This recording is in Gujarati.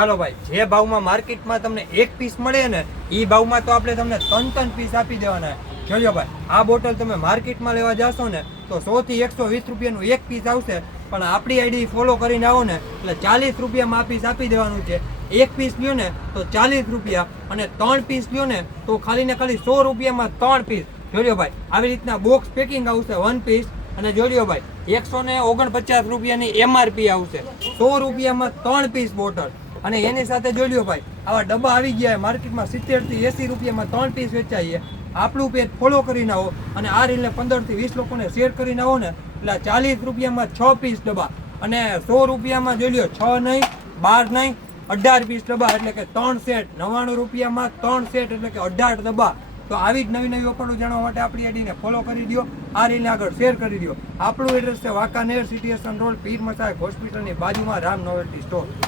ચાલો ભાઈ, જે ભાવમાં માર્કેટમાં તમને એક પીસ મળે ને એ ભાવમાં તો આપણે તમને ત્રણ પીસ આપી દેવાના. જોજો ભાઈ, આ બોટલ તમે માર્કેટમાં લેવા જશો ને તો 100 થી 120 રૂપિયાનું એક પીસ આવશે, પણ આપણી આઈડી ફોલો કરીને આવો ને એટલે 40 રૂપિયામાં આ પીસ આપી દેવાનું છે. એક પીસ લ્યો ને તો 40 રૂપિયા અને 3 પીસ લ્યો ને તો ખાલી ને ખાલી 100 રૂપિયામાં 3 પીસ. જોજો ભાઈ, આવી રીતના બોક્સ પેકિંગ આવશે 1 પીસ. અને જોજો ભાઈ, 149 રૂપિયાની MRP આવશે, 100 રૂપિયામાં 3 પીસ બોટલ. અને એની સાથે જોઈ લ્યો ભાઈ, આવા ડબ્બા આવી ગયા માર્કેટમાં 70 થી 80 રૂપિયામાં 3 પીસ વેચાઈએ. આપણું પેજ ફોલો કરીને આવો અને આ રીલને 15 થી 20 લોકોને શેર કરીને આવો ને એટલે 40 રૂપિયામાં 6 પીસ ડબ્બા અને 100 રૂપિયામાં જોઈ લ્યો 6 નહીં 12 નહીં 18 પીસ ડબ્બા, એટલે કે 3 સેટ. 99 રૂપિયામાં 3 સેટ એટલે કે 18 ડબ્બા. તો આવી જ નવી નવી ઓફરો જાણવા માટે આપણી આઈડીને ફોલો કરી દો, આ રીલને આગળ શેર કરી દો. આપણું એડ્રેસ છે વાંકાનેર, સિટી એસન રોડ, પીર મસાક હોસ્પિટલની બાજુમાં, રામ નોવેલ્ટી સ્ટોર.